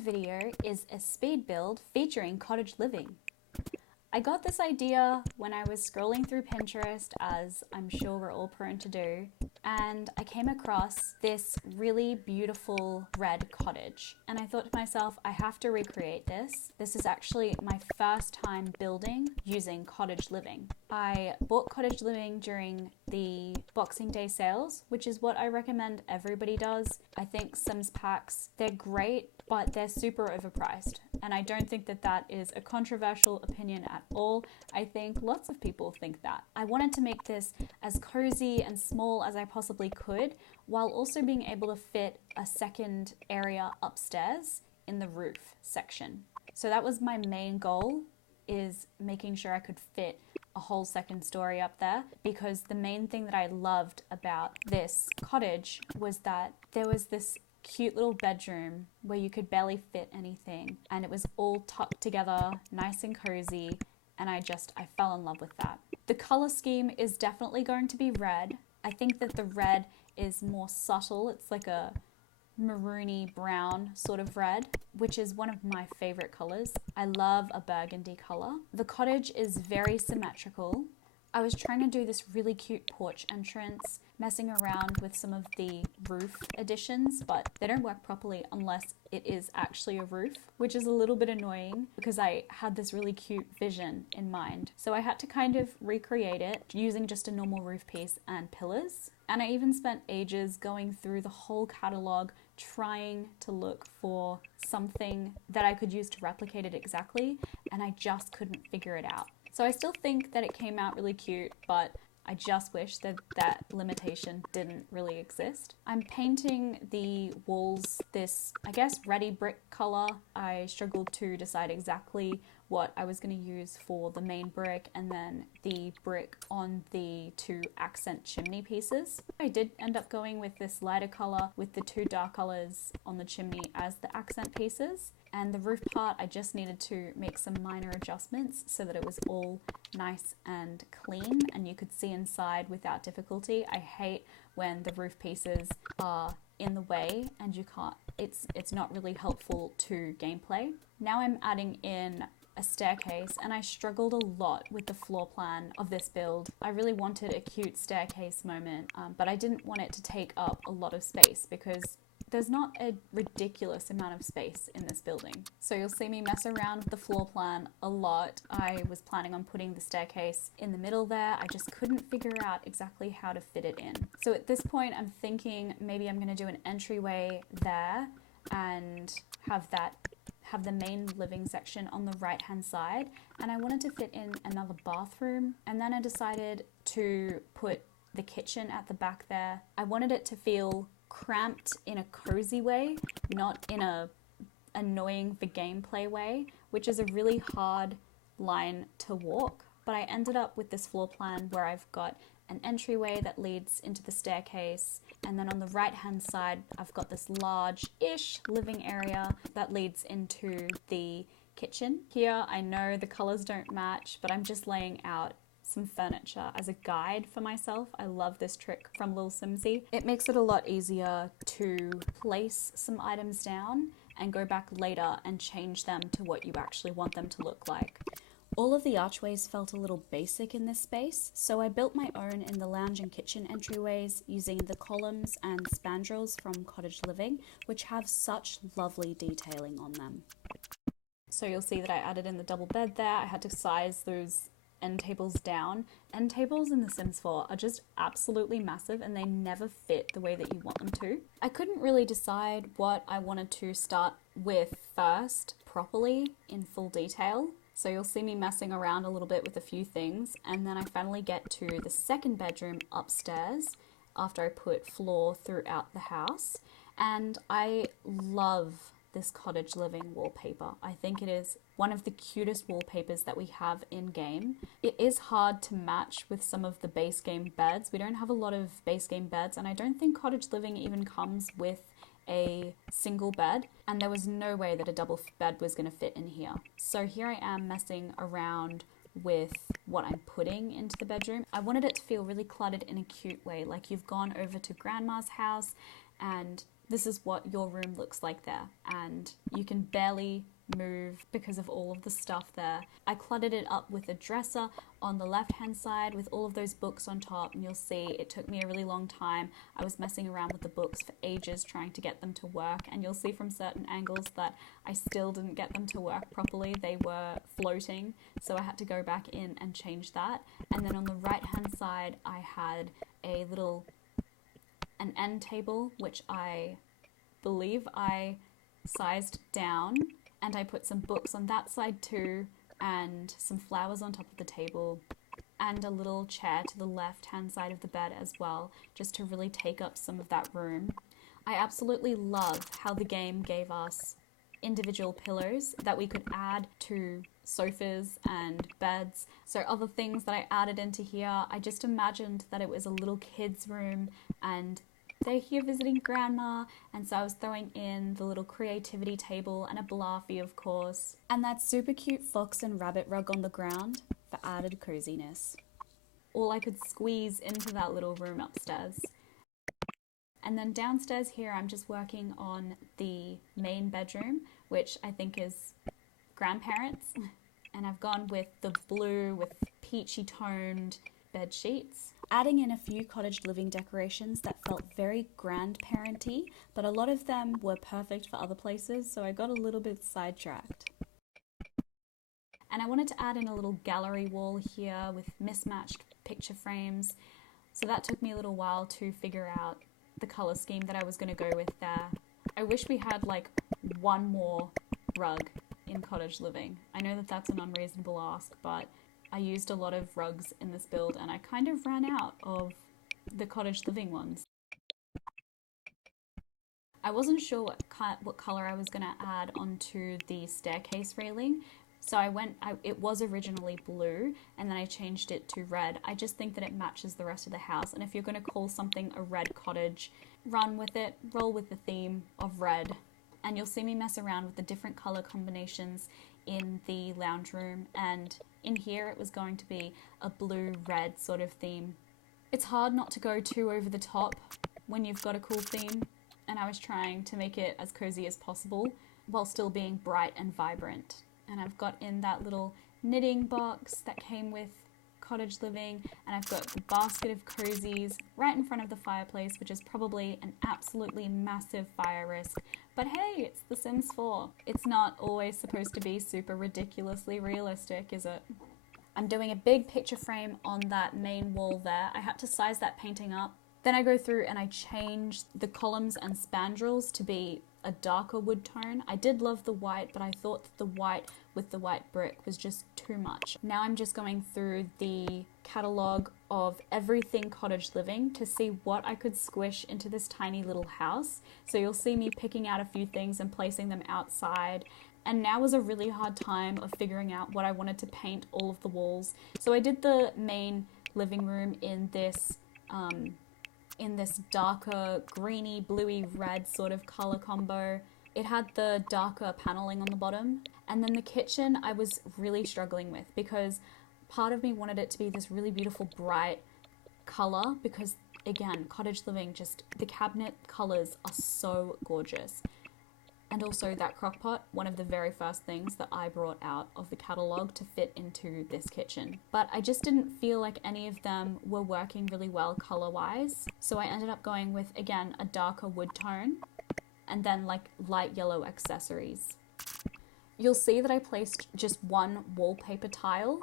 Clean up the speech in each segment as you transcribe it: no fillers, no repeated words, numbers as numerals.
Today's video is a speed build featuring cottage living. I got this idea when I was scrolling through Pinterest, as I'm sure we're all prone to do, and I came across this really beautiful red cottage. And I thought to myself, I have to recreate this. This is actually my first time building using cottage living. I bought cottage living during the Boxing Day sales, which is what I recommend everybody does. I think Sims packs, they're great, but they're super overpriced. And I don't think that that is a controversial opinion at all. I think lots of people think that. I wanted to make this as cozy and small as I possibly could, while also being able to fit a second area upstairs in the roof section. So that was my main goal, is making sure I could fit a whole second story up there, because the main thing that I loved about this cottage was that there was this cute little bedroom where you could barely fit anything, and it was all tucked together, nice and cozy, and I fell in love with that. The color scheme is definitely going to be red. I think that the red is more subtle. It's like a maroony brown sort of red, which is one of my favorite colors. I love a burgundy color. The cottage is very symmetrical. I was trying to do this really cute porch entrance, messing around with some of the roof additions, but they don't work properly unless it is actually a roof, which is a little bit annoying because I had this really cute vision in mind. So I had to kind of recreate it using just a normal roof piece and pillars. And I even spent ages going through the whole catalog trying to look for something that I could use to replicate it exactly, and I just couldn't figure it out. So I still think that it came out really cute, but I just wish that that limitation didn't really exist. I'm painting the walls this, I guess, ready brick color. I struggled to decide exactly what I was going to use for the main brick and then the brick on the two accent chimney pieces. I did end up going with this lighter color with the two dark colors on the chimney as the accent pieces. And the roof part, I just needed to make some minor adjustments so that it was all nice and clean and you could see inside without difficulty. I hate when the roof pieces are in the way and you can't, it's not really helpful to gameplay. Now I'm adding in a staircase, and I struggled a lot with the floor plan of this build. I really wanted a cute staircase moment, but I didn't want it to take up a lot of space because there's not a ridiculous amount of space in this building. So you'll see me mess around with the floor plan a lot. I was planning on putting the staircase in the middle there. I just couldn't figure out exactly how to fit it in. So at this point, I'm thinking maybe I'm gonna do an entryway there and have the main living section on the right hand side, and I wanted to fit in another bathroom, and then I decided to put the kitchen at the back there. I wanted it to feel cramped in a cozy way, not in a annoying for gameplay way, which is a really hard line to walk, but I ended up with this floor plan where I've got an entryway that leads into the staircase, and then on the right hand side I've got this large-ish living area that leads into the kitchen. Here I know the colors don't match, but I'm just laying out some furniture as a guide for myself. I love this trick from Lil Simsy. It makes it a lot easier to place some items down and go back later and change them to what you actually want them to look like. All of the archways felt a little basic in this space, so I built my own in the lounge and kitchen entryways using the columns and spandrels from Cottage Living, which have such lovely detailing on them. So you'll see that I added in the double bed there. I had to size those end tables down. End tables in The Sims 4 are just absolutely massive and they never fit the way that you want them to. I couldn't really decide what I wanted to start with first properly in full detail. So you'll see me messing around a little bit with a few things, and then I finally get to the second bedroom upstairs after I put floor throughout the house. And I love this cottage living wallpaper. I think it is one of the cutest wallpapers that we have in game. It is hard to match with some of the base game beds. We don't have a lot of base game beds, and I don't think cottage living even comes with a single bed, and there was no way that a double bed was going to fit in here. So here I am messing around with what I'm putting into the bedroom. I wanted it to feel really cluttered in a cute way, like you've gone over to grandma's house and this is what your room looks like there, and you can barely move because of all of the stuff there. I cluttered it up with a dresser on the left hand side with all of those books on top, and you'll see it took me a really long time. I was messing around with the books for ages trying to get them to work, and you'll see from certain angles that I still didn't get them to work properly. They were floating, so I had to go back in and change that. And then on the right hand side I had an end table, which I believe I sized down, and I put some books on that side too, and some flowers on top of the table, and a little chair to the left hand side of the bed as well, just to really take up some of that room. I absolutely love how the game gave us individual pillows that we could add to sofas and beds. So other things that I added into here, I just imagined that it was a little kid's room and they're here visiting grandma, and so I was throwing in the little creativity table and a Balafi, of course, and that super cute fox and rabbit rug on the ground for added coziness. All I could squeeze into that little room upstairs. And then downstairs here I'm just working on the main bedroom, which I think is grandparents, and I've gone with the blue with peachy toned bed sheets, adding in a few cottage living decorations that felt very grandparenty, but a lot of them were perfect for other places, so I got a little bit sidetracked. And I wanted to add in a little gallery wall here with mismatched picture frames, so that took me a little while to figure out the colour scheme that I was going to go with there. I wish we had like one more rug in cottage living. I know that that's an unreasonable ask, but I used a lot of rugs in this build and I kind of ran out of the cottage living ones. I wasn't sure what colour I was going to add onto the staircase railing, so it was originally blue and then I changed it to red. I just think that it matches the rest of the house, and if you're going to call something a red cottage, run with it, roll with the theme of red. And you'll see me mess around with the different colour combinations in the lounge room, and in here it was going to be a blue-red sort of theme. It's hard not to go too over the top when you've got a cool theme, and I was trying to make it as cozy as possible while still being bright and vibrant. And I've got in that little knitting box that came with cottage living, and I've got the basket of cozies right in front of the fireplace, which is probably an absolutely massive fire risk, but hey, it's The Sims 4. It's not always supposed to be super ridiculously realistic, is it? I'm doing a big picture frame on that main wall there. I had to size that painting up. Then I go through and I change the columns and spandrels to be a darker wood tone. I did love the white, but I thought that the white with the white brick was just too much. Now I'm just going through the catalogue of everything cottage living to see what I could squish into this tiny little house. So you'll see me picking out a few things and placing them outside. And now was a really hard time of figuring out what I wanted to paint all of the walls. So I did the main living room in this darker greeny, bluey, red sort of color combo. It had the darker paneling on the bottom. And then the kitchen I was really struggling with because part of me wanted it to be this really beautiful, bright color because, again, cottage living, just the cabinet colors are so gorgeous. And also that crock pot, one of the very first things that I brought out of the catalogue to fit into this kitchen. But I just didn't feel like any of them were working really well color-wise. So I ended up going with, again, a darker wood tone and then like light yellow accessories. You'll see that I placed just one wallpaper tile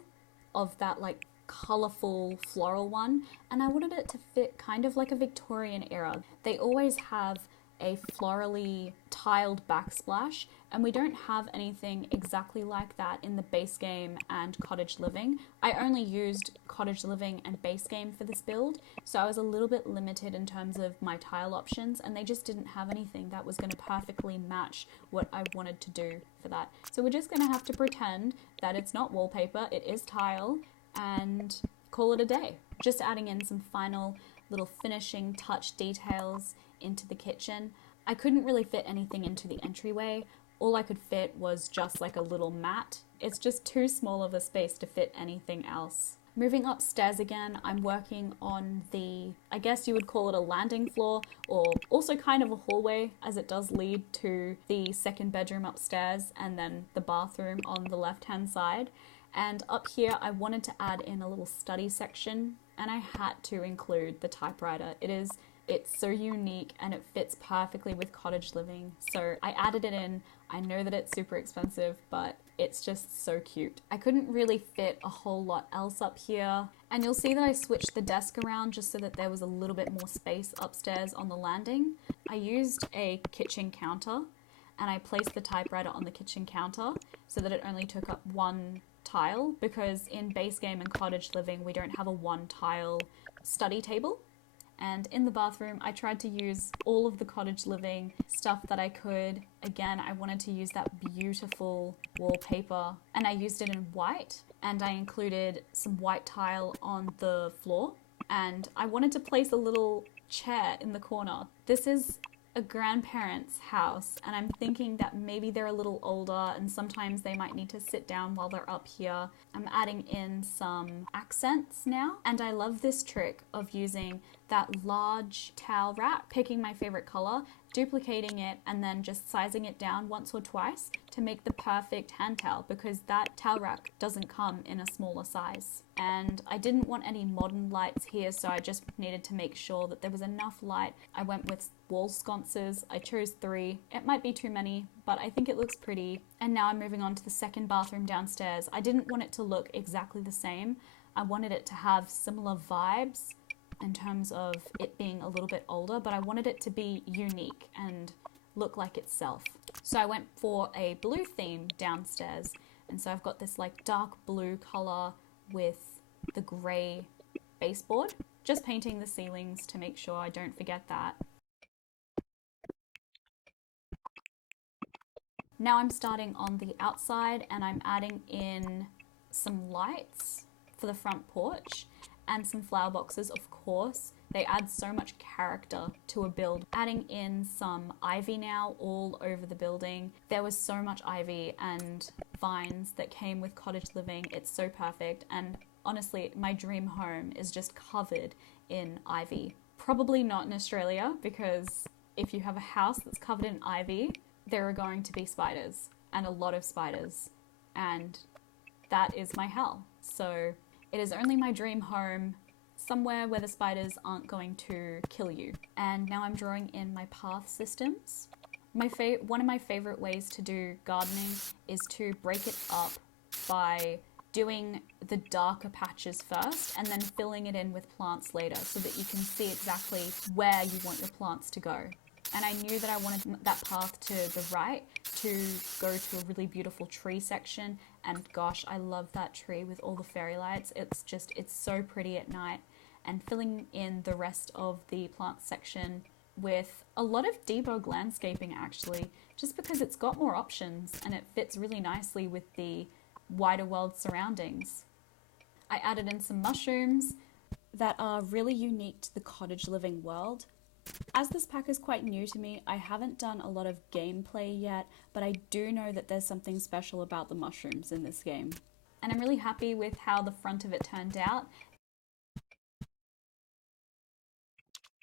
of that like colourful floral one, and I wanted it to fit kind of like a Victorian era. They always have a florally tiled backsplash, and we don't have anything exactly like that in the base game and cottage living. I only used cottage living and base game for this build, so I was a little bit limited in terms of my tile options, and they just didn't have anything that was going to perfectly match what I wanted to do for that. So we're just going to have to pretend that it's not wallpaper, it is tile, and call it a day. Just adding in some final little finishing touch details into the kitchen. I couldn't really fit anything into the entryway all I could fit was just like a little mat. It's just too small of a space to fit anything else. Moving upstairs again, I'm working on the, I guess you would call it a landing floor, or also kind of a hallway, as it does lead to the second bedroom upstairs and then the bathroom on the left-hand side. And up here, I wanted to add in a little study section, and I had to include the typewriter. It's so unique and it fits perfectly with cottage living. So I added it in. I know that it's super expensive, but it's just so cute. I couldn't really fit a whole lot else up here. And you'll see that I switched the desk around just so that there was a little bit more space upstairs on the landing. I used a kitchen counter and I placed the typewriter on the kitchen counter so that it only took up one tile, because in base game and cottage living, we don't have a one tile study table. And in the bathroom, I tried to use all of the cottage living stuff that I could. Again, I wanted to use that beautiful wallpaper, and I used it in white, and I included some white tile on the floor, and I wanted to place a little chair in the corner. This is a grandparent's house, and I'm thinking that maybe they're a little older and sometimes they might need to sit down while they're up here. I'm adding in some accents now, and I love this trick of using that large towel wrap, picking my favorite color, duplicating it, and then just sizing it down once or twice to make the perfect hand towel, because that towel rack doesn't come in a smaller size. And I didn't want any modern lights here, so I just needed to make sure that there was enough light. I went with wall sconces. I chose 3. It might be too many, but I think it looks pretty. And now I'm moving on to the second bathroom downstairs. I didn't want it to look exactly the same. I wanted it to have similar vibes in terms of it being a little bit older, but I wanted it to be unique and look like itself. So I went for a blue theme downstairs, and so I've got this like dark blue color with the grey baseboard. Just painting the ceilings to make sure I don't forget that. Now I'm starting on the outside, and I'm adding in some lights for the front porch and some flower boxes, of course. They add so much character to a build. Adding in some ivy now all over the building. There was so much ivy and vines that came with cottage living. It's so perfect, and honestly, my dream home is just covered in ivy. Probably not in Australia, because if you have a house that's covered in ivy, there are going to be spiders, and a lot of spiders, and that is my hell. So it is only my dream home somewhere where the spiders aren't going to kill you. And now I'm drawing in my path systems. One of my favorite ways to do gardening is to break it up by doing the darker patches first and then filling it in with plants later, so that you can see exactly where you want your plants to go. And I knew that I wanted that path to the right to go to a really beautiful tree section. And gosh, I love that tree with all the fairy lights. It's so pretty at night. And filling in the rest of the plant section with a lot of debug landscaping, actually, just because it's got more options and it fits really nicely with the wider world surroundings. I added in some mushrooms that are really unique to the cottage living world. As this pack is quite new to me, I haven't done a lot of gameplay yet, but I do know that there's something special about the mushrooms in this game. And I'm really happy with how the front of it turned out.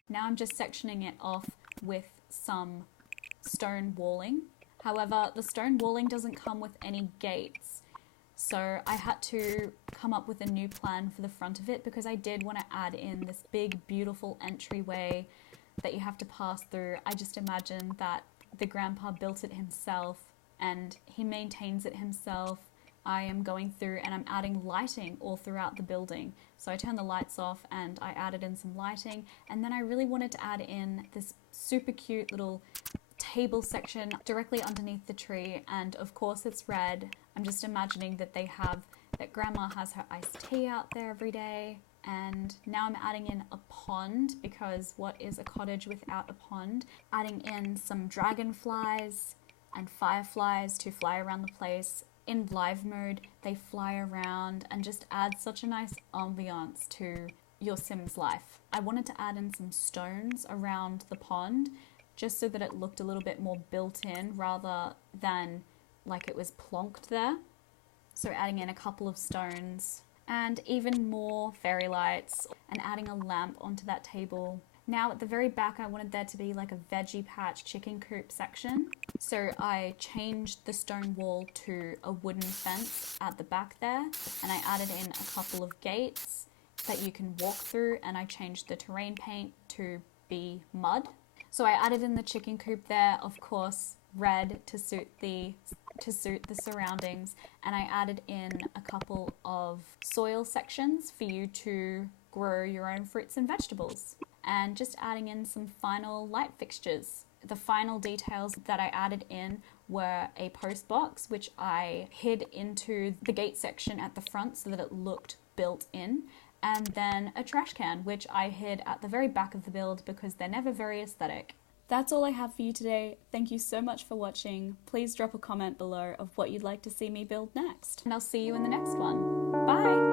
Now I'm just sectioning it off with some stone walling. However, the stone walling doesn't come with any gates. So I had to come up with a new plan for the front of it, because I did want to add in this big, beautiful entryway that you have to pass through. I just imagine that the grandpa built it himself and he maintains it himself. I am going through and I'm adding lighting all throughout the building. So I turned the lights off and I added in some lighting, and then I really wanted to add in this super cute little table section directly underneath the tree, and of course it's red. I'm just imagining that grandma has her iced tea out there every day. And now I'm adding in a pond, because what is a cottage without a pond? Adding in some dragonflies and fireflies to fly around the place. In live mode, they fly around and just add such a nice ambiance to your Sims life. I wanted to add in some stones around the pond just so that it looked a little bit more built in rather than like it was plonked there. So adding in a couple of stones and even more fairy lights and adding a lamp onto that table. Now at the very back I wanted there to be like a veggie patch chicken coop section. So I changed the stone wall to a wooden fence at the back there, and I added in a couple of gates that you can walk through, and I changed the terrain paint to be mud. So I added in the chicken coop there, of course, red to suit the surroundings, and I added in a couple of soil sections for you to grow your own fruits and vegetables, and just adding in some final light fixtures. The final details that I added in were a post box, which I hid into the gate section at the front so that it looked built in, and then a trash can, which I hid at the very back of the build because they're never very aesthetic. That's all I have for you today. Thank you so much for watching. Please drop a comment below of what you'd like to see me build next, and I'll see you in the next one. Bye!